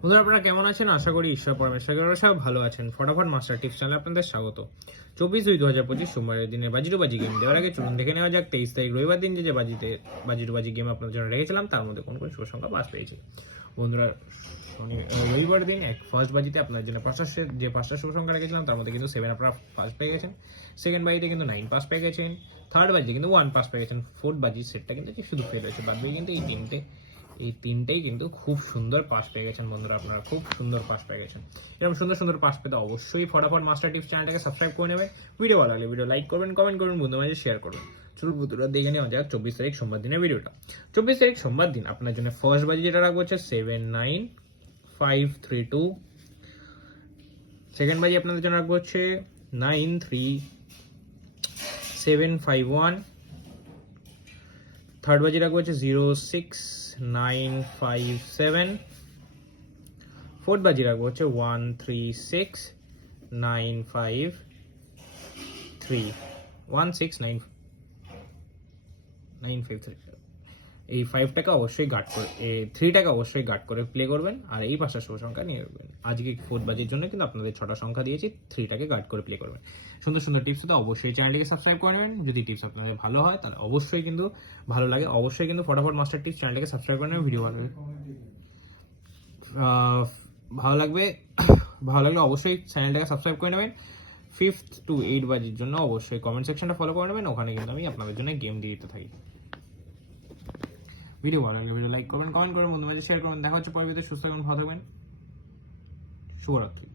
বন্ধুরা আপনারা কেমন আছেন? আশা করি ঈশ্বর পরমেশ্বর সব ভালো আছেন। ফটাফট মাস্টার টিপস চ্যানেলে আপনাদের স্বাগত। 24/2/2025 সোমবারের দিনে বাজি গেম দেওয়ার আগে চলুন দেখে নেওয়া যাক 23 তারিখ রবিবার দিন যে বাজি গেম আপনাদের জন্য রেখেছিলাম তার মধ্যে কোন কোন শুভ সংখ্যা পাস পেয়েছে। বন্ধুরা রবিবার দিন ফার্স্ট বাজিতে আপনার জন্য পাঁচটা শুভ সংখ্যা রেখেছিলাম তার মধ্যে কিন্তু 7 আপনারা ফার্স্ট পেয়ে গেছেন। সেকেন্ড বাজিতে কিন্তু 9 পাস পেয়ে গেছেন। থার্ড বাজিতে কিন্তু 1 পাস পেয়ে গেছেন। ফোর্থ বাজির সেটটা কিন্তু শুধু ফেল হয়েছে। বাদ বাকি কিন্তু এই তিনটেই কিন্তু খুব সুন্দর পাস পেয়ে গেছেন। বন্ধুরা আপনারা খুব সুন্দর পাস পেয়ে গেছেন। এরকম সুন্দর সুন্দর পাস পেতে অবশ্যই ফটাফট মাস্টার টিপস চ্যানেলটাকে সাবস্ক্রাইব করে নেবেন। ভিডিও ভালো লাগলে ভিডিও লাইক করবেন, কমেন্ট করবেন, বন্ধুদের মাঝে শেয়ার করবেন। চলুন বন্ধুরা দেখে নেওয়া যাক 24 তারিখ সোমবার দিনের ভিডিওটা। 24 তারিখ সোমবার দিন আপনার জন্য ফার্স্ট বাজি যেটা রাখবো হচ্ছে 79532। সেকেন্ড বাজি আপনাদের জন্য রাখবো হচ্ছে 93751। থার্ড বাজি রাখবো হচ্ছে 06957। ফোর্থ বাজি রাখবো হচ্ছে 136953 16953। এই 5টাকে অবশ্যই গার্ড করে 3টাকে অবশ্যই গার্ড করে প্লে করবেন আর এই 5টা শুভ সংখ্যা নিয়ে রাখবেন। আজকে ফোর্থ বাজির জন্য কিন্তু আপনাদের 6টা সংখ্যা দিয়েছি, 3টাকে গার্ড করে প্লে করবেন। সুন্দর সুন্দর টিপস তো অবশ্যই চ্যানেলটিকে সাবস্ক্রাইব করে নেবেন। যদি টিপস আপনাদের ভালো হয় তাহলে অবশ্যই কিন্তু ভালো লাগে, অবশ্যই কিন্তু ফটাফট মাস্টার টিপস চ্যানেলটিকে সাবস্ক্রাইব করে নেবেন। ভিডিও ভালো ভালো লাগবে ভালো লাগলে অবশ্যই চ্যানেলটাকে সাবস্ক্রাইব করে নেবেন। 5th to 8 বাজির জন্য অবশ্যই কমেন্ট সেকশনটা ফলো করে নেবেন, ওখানে কিন্তু আমি আপনাদের জন্য গেম দিয়ে দিতে থাকি। ভিডিও ভালো লাগলে ভিডিও লাইক করবেন, কমেন্ট করবেন, বন্ধুদের মাঝে শেয়ার করবেন। দেখা হচ্ছে পরবর্তীতে। সুস্থ থাকবেন, ভালো থাকবেন, শুভরাত্রি।